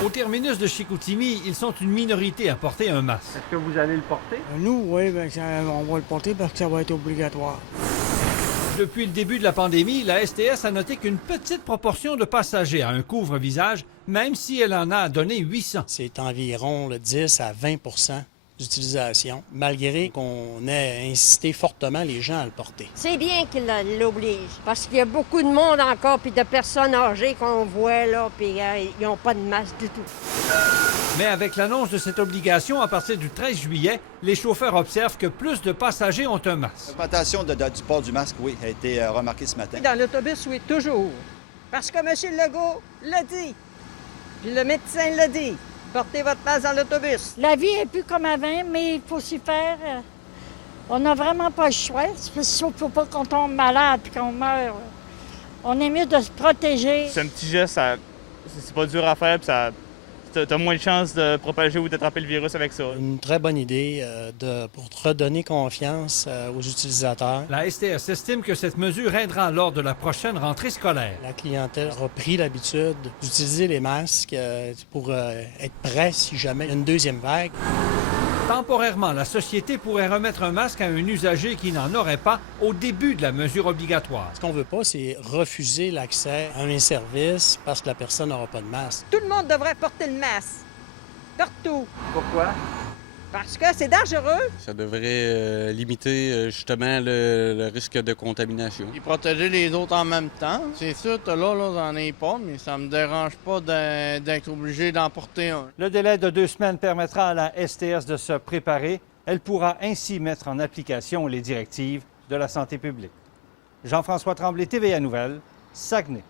Au terminus de Chicoutimi, ils sont une minorité à porter un masque. Est-ce que vous allez le porter? Nous, oui, on va le porter parce que ça va être obligatoire. Depuis le début de la pandémie, la STS a noté qu'une petite proportion de passagers a un couvre-visage, même si elle en a donné 800. C'est environ 10 à 20 d'utilisation, malgré qu'on ait incité fortement les gens à le porter. C'est bien qu'il l'oblige, parce qu'il y a beaucoup de monde encore, puis de personnes âgées qu'on voit, là, puis ils n'ont pas de masque du tout. Mais avec l'annonce de cette obligation à partir du 13 juillet, les chauffeurs observent que plus de passagers ont un masque. L'augmentation du port du masque, oui, a été remarquée ce matin. Dans l'autobus, oui, toujours. Parce que M. Legault l'a dit. Puis le médecin l'a dit. Portez votre masque dans l'autobus. La vie est plus comme avant, mais il faut s'y faire. On n'a vraiment pas le choix. Il ne faut pas qu'on tombe malade et qu'on meurt. On est mieux de se protéger. C'est un petit geste, c'est pas dur à faire, puis t'as moins de chances de propager ou d'attraper le virus avec ça. Une très bonne idée pour redonner confiance aux utilisateurs. La STS estime que cette mesure aidera lors de la prochaine rentrée scolaire. La clientèle aura pris l'habitude d'utiliser les masques pour être prêt si jamais il y a une deuxième vague. Temporairement, la société pourrait remettre un masque à un usager qui n'en aurait pas au début de la mesure obligatoire. Ce qu'on veut pas, c'est refuser l'accès à un service parce que la personne n'aura pas de masque. Tout le monde devrait porter le masque. Partout. Pourquoi? Parce que c'est dangereux. Ça devrait limiter justement le risque de contamination. Et protéger les autres en même temps. C'est sûr, là, j'en ai pas, mais ça me dérange pas d'être obligé d'en porter un. Le délai de 2 semaines permettra à la STS de se préparer. Elle pourra ainsi mettre en application les directives de la santé publique. Jean-François Tremblay, TVA Nouvelles, Saguenay.